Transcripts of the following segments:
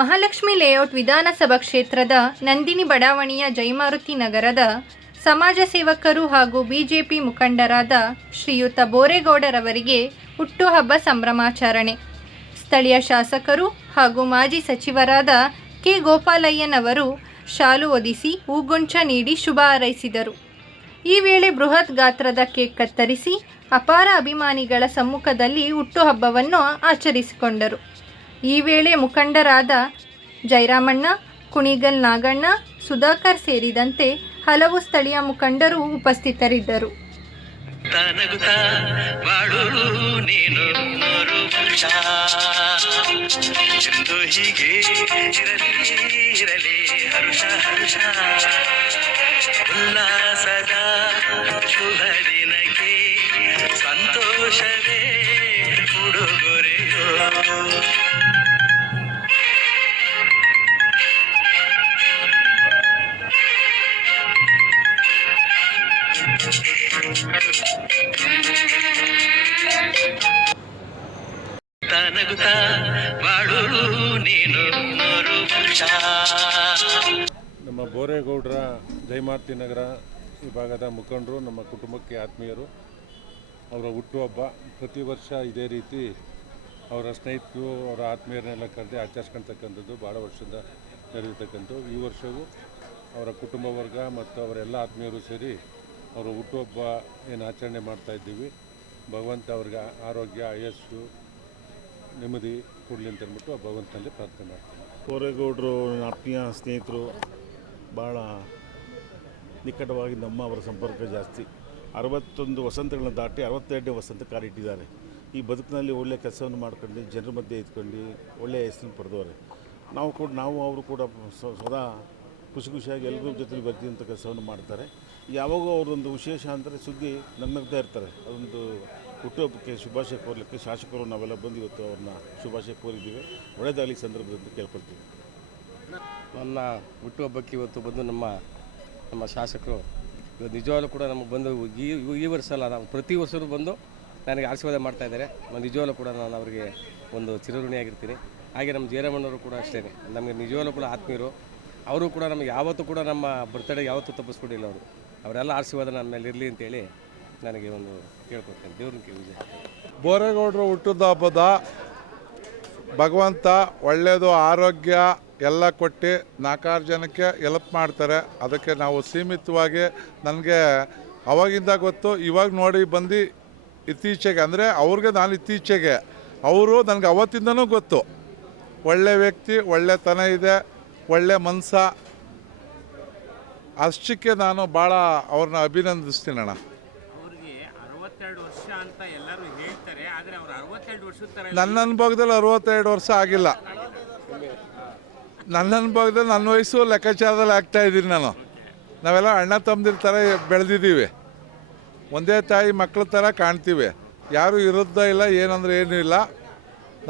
Mahalakshmi layout ವಿಧಾನಸಭಾ ಕ್ಷೇತ್ರದ ನಂದಿನಿ ಬಡಾವಣೆಯ ಜೈಮಾರುತಿ ನಗರದ ಸಮಾಜ ಸೇವಕರು ಹಾಗೂ ಬಿಜೆಪಿ ಮುಖಂಡರಾದ ಶ್ರೀಯುತ ಬೋರೇಗೌಡರವರಿಗೆ ಹುಟ್ಟುಹಬ್ಬ ಸಂಭ್ರಮಾಚರಣೆ. ಸ್ಥಳೀಯ ಶಾಸಕರು ಹಾಗೂ ಮಾಜಿ ಸಚಿವರಾದ ಕೆ ಗೋಪಾಲಯ್ಯನವರು ಶಾಲು ಒದಿಸಿ ಹೂಗೊಂಚ ನೀಡಿ ಶುಭ ಹಾರೈಸಿದರು. ಈ ವೇಳೆ ಬೃಹತ್ ಗಾತ್ರದ ಕೇಕ್ ಕತ್ತರಿಸಿ ಅಪಾರ ಅಭಿಮಾನಿಗಳ ಸಮ್ಮುಖದಲ್ಲಿ ಹುಟ್ಟುಹಬ್ಬವನ್ನು ಆಚರಿಸಿಕೊಂಡರು. ಈ ವೇಳೆ ಮುಖಂಡರಾದ ಜೈರಾಮಣ್ಣ ಕುಣಿಗಲ್ ನಾಗಣ್ಣ ಸುಧಾಕರ್ ಸೇರಿದಂತೆ ಹಲವು ಸ್ಥಳೀಯ ಮುಖಂಡರು ಉಪಸ್ಥಿತರಿದ್ದರು. ಸಂತೋಷವೇ ಉಡುಗೊರೆಯೋ ನಮ್ಮ ಬೋರೇಗೌಡರ ಜಯಮಾರ್ತಿ ನಗರ ಈ ಭಾಗದ ಮುಖಂಡರು, ನಮ್ಮ ಕುಟುಂಬಕ್ಕೆ ಆತ್ಮೀಯರು. ಅವರ ಹುಟ್ಟುಹಬ್ಬ ಪ್ರತಿ ವರ್ಷ ಇದೇ ರೀತಿ ಅವರ ಸ್ನೇಹಿತರು ಅವರ ಆತ್ಮೀಯರನ್ನೆಲ್ಲ ಕರೆದು ಆಚರಿಸ್ಕೊಳ್ತಕ್ಕಂಥದ್ದು ಭಾಳ ವರ್ಷದಿಂದ ನಡೆದಿರ್ತಕ್ಕಂಥದ್ದು. ಈ ವರ್ಷವೂ ಅವರ ಕುಟುಂಬ ವರ್ಗ ಮತ್ತು ಅವರೆಲ್ಲ ಆತ್ಮೀಯರು ಸೇರಿ ಅವರ ಹುಟ್ಟುಹಬ್ಬ ಏನು ಆಚರಣೆ ಮಾಡ್ತಾ ಇದ್ದೀವಿ. ಭಗವಂತ ಅವ್ರಿಗೆ ಆರೋಗ್ಯ, ಆಯಸ್ಸು, ನೆಮ್ಮದಿ ಕೊಡಲಿ ಅಂತ ಅಂದ್ಬಿಟ್ಟು ಆ ಭಗವಂತನಲ್ಲಿ ಪ್ರಾರ್ಥನೆ ಮಾಡ್ತೀನಿ. ಕೋರೇಗೌಡರು ಆತ್ಮೀಯ ಸ್ನೇಹಿತರು ಭಾಳ ನಿಕಟವಾಗಿ ನಮ್ಮ ಅವರ ಸಂಪರ್ಕ ಜಾಸ್ತಿ. ಅರವತ್ತೊಂದು ವಸಂತಗಳನ್ನ ದಾಟಿ ಅರವತ್ತೆರಡನೇ ವಸಂತ ಕಾಲಿಟ್ಟಿದ್ದಾರೆ. ಈ ಬದುಕಿನಲ್ಲಿ ಒಳ್ಳೆ ಕೆಲಸವನ್ನು ಮಾಡ್ಕೊಂಡು, ಜನರ ಮಧ್ಯೆ ಇದ್ಕೊಂಡು ಒಳ್ಳೆಯ ಹೆಸರನ್ನು ಪಡೆದವ್ರೆ. ನಾವು ಕೂಡ, ನಾವು ಅವರು ಕೂಡ ಸದಾ ಖುಷಿ ಖುಷಿಯಾಗಿ ಎಲ್ಲರೂ ಜೊತೆಲಿ ಬರ್ತಿದ್ದಂಥ ಕೆಲಸವನ್ನು ಮಾಡ್ತಾರೆ. ಯಾವಾಗೂ ಅವರೊಂದು ವಿಶೇಷ ಅಂದರೆ ಸುದ್ದಿ ನಗ್ನಗ್ತಾ ಇರ್ತಾರೆ. ಅದೊಂದು ಹುಟ್ಟುಹಬ್ಬಕ್ಕೆ ಶುಭಾಶಯ ಕೋರಲಿಕ್ಕೆ ಶಾಸಕರು ನಾವೆಲ್ಲ ಬಂದು ಇವತ್ತು ಅವ್ರನ್ನ ಶುಭಾಶಯ ಕೋರಿದ್ದೀವಿ. ಒಳ್ಳೆಯದಾಗಲಿ ಸಂದರ್ಭದಲ್ಲಿ ಕೇಳ್ಕೊಳ್ತೀವಿ. ನನ್ನ ಹುಟ್ಟುಹಬ್ಬಕ್ಕೆ ಇವತ್ತು ಬಂದು ನಮ್ಮ ನಮ್ಮ ಶಾಸಕರು ನಿಜವಾಗ್ಲೂ ಕೂಡ ನಮಗೆ ಬಂದು ಈ ಈ ವರ್ಷ ಅಲ್ಲ, ನಾವು ಪ್ರತಿ ವರ್ಷವೂ ಬಂದು ನನಗೆ ಆಶೀರ್ವಾದ ಮಾಡ್ತಾ ಇದ್ದಾರೆ. ನಿಜವಾಗ್ಲೂ ಕೂಡ ನಾನು ಅವರಿಗೆ ಒಂದು ಚಿರಋಣಿಯಾಗಿರ್ತೀನಿ. ಹಾಗೆ ನಮ್ಮ ಜಯರಾಮಣ್ಣವರು ಕೂಡ ಅಷ್ಟೇ. ನಮಗೆ ನಿಜವಾಗ್ಲೂ ಕೂಡ ಆತ್ಮೀಯರು. ಅವರು ಕೂಡ ನಮಗೆ ಯಾವತ್ತೂ ಕೂಡ ನಮ್ಮ ಬರ್ತಡೇ ಯಾವತ್ತೂ ತಪ್ಪಿಸ್ಕೊಂಡಿಲ್ಲ ಅವರು. ಅವರೆಲ್ಲ ಆಶೀರ್ವಾದ ನನ್ನ ಮೇಲೆ ಇರಲಿ ಅಂತೇಳಿ ನನಗೆ ಒಂದು ಕೇಳ್ಕೊಡ್ತೇನೆ. ದೇವ್ರನ್ನ ಕೇಳಿ ಬೋರೇಗೌಡರು ಹುಟ್ಟಿದ ಹಬ್ಬದ ಭಗವಂತ ಒಳ್ಳೆಯದು, ಆರೋಗ್ಯ ಎಲ್ಲ ಕೊಟ್ಟು ನಾಲ್ಕಾರು ಜನಕ್ಕೆ ಎಲ್ಪ್ ಮಾಡ್ತಾರೆ. ಅದಕ್ಕೆ ನಾವು ಸೀಮಿತವಾಗಿ, ನನಗೆ ಅವಾಗಿಂದ ಗೊತ್ತು, ಇವಾಗ ನೋಡಿ ಬಂದು ಇತ್ತೀಚೆಗೆ ಅಂದರೆ ಅವ್ರಿಗೆ ನಾನು ಇತ್ತೀಚೆಗೆ ಅವರು ನನಗೆ ಅವತ್ತಿಂದನೂ ಗೊತ್ತು. ಒಳ್ಳೆ ವ್ಯಕ್ತಿ ಒಳ್ಳೆತನ ಇದೆ ಒಳ್ಳೆ ಮನಸ. ಅಷ್ಟಕ್ಕೆ ನಾನು ಭಾಳ ಅವ್ರನ್ನ ಅಭಿನಂದಿಸ್ತೀನಿ ಅಣ್ಣ. ಅವ್ರಿಗೆ ಅರವತ್ತೆರಡು ವರ್ಷ ಅಂತ ಎಲ್ಲರೂ ಹೇಳ್ತಾರೆ ಆದ್ರೆ ಅವ್ರು ಅರವತ್ತೆರಡು ವರ್ಷದ ತರ ನನ್ನ ಅನುಭವದಲ್ಲಿ ಅರವತ್ತೆರಡು ವರ್ಷ ಆಗಿಲ್ಲ. ನನ್ನ ಅನುಭವದಲ್ಲಿ ನನ್ನ ವಯಸ್ಸು ಲೆಕ್ಕಾಚಾರದಲ್ಲಿ ಆಗ್ತಾ ಇದ್ದೀನಿ ನಾನು. ನಾವೆಲ್ಲ ಅಣ್ಣ ತಮ್ಮದಿರ್ತಾರೆ ಬೆಳೆದಿದ್ದೀವಿ. ಒಂದೇ ತಾಯಿ ಮಕ್ಕಳ ಥರ ಕಾಣ್ತೀವಿ. ಯಾರು ವಿರುದ್ಧ ಇಲ್ಲ ಏನಂದ್ರೆ ಏನೂ ಇಲ್ಲ.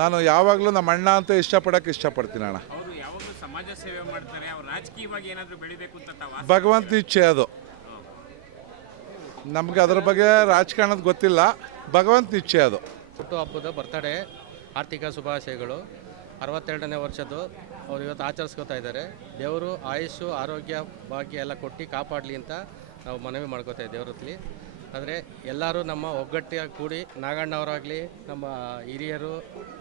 ನಾನು ಯಾವಾಗಲೂ ನಮ್ಮ ಅಣ್ಣ ಅಂತ ಇಷ್ಟಪಡೋಕ್ಕೆ ಇಷ್ಟಪಡ್ತೀನಿ ಅಣ್ಣ. ಸಮಾಜ ಸೇವೆ ಮಾಡ್ತಾರೆ. ಅವ್ರು ರಾಜಕೀಯವಾಗಿ ಏನಾದರೂ ಬೆಳಿಬೇಕು ಅಂತ ಭಗವಂತ ಇಚ್ಛೆ ಅದು. ನಮಗೆ ಅದ್ರ ಬಗ್ಗೆ ರಾಜಕಾರಣದ ಗೊತ್ತಿಲ್ಲ. ಭಗವಂತ ಇಚ್ಛೆ ಅದು. ಹುಟ್ಟುಹಬ್ಬದ ಬರ್ತಡೇ ಆರ್ಥಿಕ ಶುಭಾಶಯಗಳು. ಅರವತ್ತೆರಡನೇ ವರ್ಷದ್ದು ಅವ್ರು ಇವತ್ತು ಆಚರಿಸ್ಕೊತಾ ಇದ್ದಾರೆ. ದೇವರು ಆಯುಷು ಆರೋಗ್ಯ ಭಾಗ್ಯ ಎಲ್ಲ ಕೊಟ್ಟು ಕಾಪಾಡಲಿ ಅಂತ ನಾವು ಮನವಿ ಮಾಡ್ಕೋತಾ ಇದ್ದೇವೆ ದೇವ್ರ ಹತ್ಲಿ. ಆದರೆ ಎಲ್ಲರೂ ನಮ್ಮ ಒಗ್ಗಟ್ಟಿಯಾಗಿ ಕೂಡಿ ನಾಗಣ್ಣವರಾಗಲಿ, ನಮ್ಮ ಹಿರಿಯರು,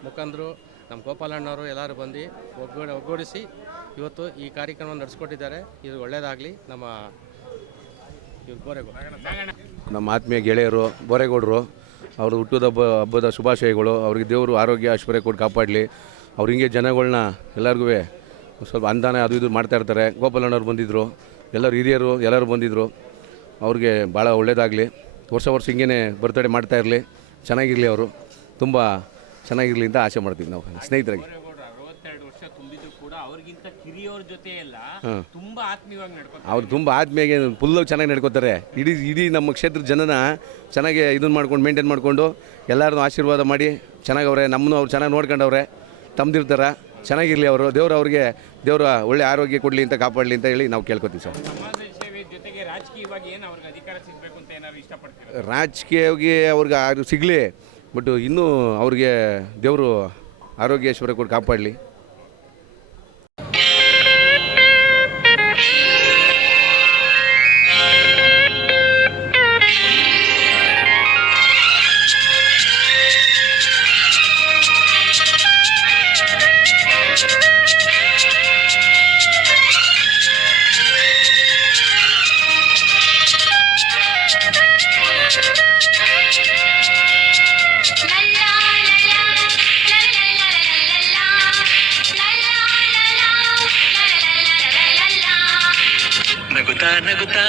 ಮುಖಂದರು, ನಮ್ಮ ಗೋಪಾಲಣ್ಣವರು ಎಲ್ಲರೂ ಬಂದು ಒಗ್ಗೂಡಿ ಒಗ್ಗೂಡಿಸಿ ಇವತ್ತು ಈ ಕಾರ್ಯಕ್ರಮ ನಡೆಸ್ಕೊಟ್ಟಿದ್ದಾರೆ. ಇದು ಒಳ್ಳೆಯದಾಗಲಿ ನಮ್ಮ ಬೋರೆಗೌಡ ನಮ್ಮ ಆತ್ಮೀಯ ಗೆಳೆಯರು ಬೋರೇಗೌಡರು ಅವರು ಹುಟ್ಟುದ ಹಬ್ಬ, ಹಬ್ಬದ ಶುಭಾಶಯಗಳು, ಅವ್ರಿಗೆ ದೇವರು ಆರೋಗ್ಯ, ಐಶ್ವರ್ಯ ಕೊಟ್ಟು ಕಾಪಾಡಲಿ. ಅವ್ರು ಹಿಂಗೆ ಜನಗಳನ್ನ ಎಲ್ಲರಿಗೂ ಸ್ವಲ್ಪ ಅಂದಾನ ಅದು ಇದು ಮಾಡ್ತಾಯಿರ್ತಾರೆ ಗೋಪಾಲಣ್ಣವ್ರು ಬಂದಿದ್ದರು ಎಲ್ಲರೂ ಹಿರಿಯರು, ಎಲ್ಲರೂ ಬಂದಿದ್ದರು ಅವ್ರಿಗೆ ಭಾಳ ಒಳ್ಳೇದಾಗಲಿ. ವರ್ಷ ವರ್ಷ ಹಿಂಗೇ ಬರ್ತಡೇ ಮಾಡ್ತಾ ಇರಲಿ. ಚೆನ್ನಾಗಿರಲಿ ಅವರು. ತುಂಬ ಚೆನ್ನಾಗಿರಲಿ ಅಂತ ಆಸೆ ಮಾಡ್ತೀವಿ ನಾವು ಸ್ನೇಹಿತರಾಗಿ. ಅವ್ರು ತುಂಬ ಆತ್ಮೀಯಾಗಿ ಫುಲ್ಲು ಚೆನ್ನಾಗಿ ನಡ್ಕೋತಾರೆ. ಇಡೀ ಇಡೀ ನಮ್ಮ ಕ್ಷೇತ್ರದ ಜನನ ಚೆನ್ನಾಗಿ ಇದನ್ನು ಮಾಡ್ಕೊಂಡು ಮೇಂಟೈನ್ ಮಾಡಿಕೊಂಡು ಎಲ್ಲರನ್ನೂ ಆಶೀರ್ವಾದ ಮಾಡಿ ಚೆನ್ನಾಗವ್ರೆ ನಮ್ಮನ್ನು ಅವ್ರು ಚೆನ್ನಾಗಿ ನೋಡ್ಕೊಂಡವ್ರೆ. ತಮ್ದಿರ್ತಾರ ಚೆನ್ನಾಗಿರಲಿ ಅವರು. ದೇವರು ಅವ್ರಿಗೆ ದೇವರ ಒಳ್ಳೆ ಆರೋಗ್ಯ ಕೊಡಲಿ ಅಂತ ಕಾಪಾಡಲಿ ಅಂತ ಹೇಳಿ ನಾವು ಕೇಳ್ಕೊತೀವಿ ಸರ್. ರಾಜಕೀಯವಾಗಿ ಅವ್ರಿಗೆ ರಾಜಕೀಯವಾಗಿ ಅವ್ರಿಗೆ ಅದು ಸಿಗಲಿ ಬಟ್ ಇನ್ನೂ ಅವ್ರಿಗೆ ದೇವರು ಆರೋಗ್ಯ ಕೊಟ್ಟು ಕಾಪಾಡಲಿ. ನಗುತ್ತಾ ನಗುತ್ತಾ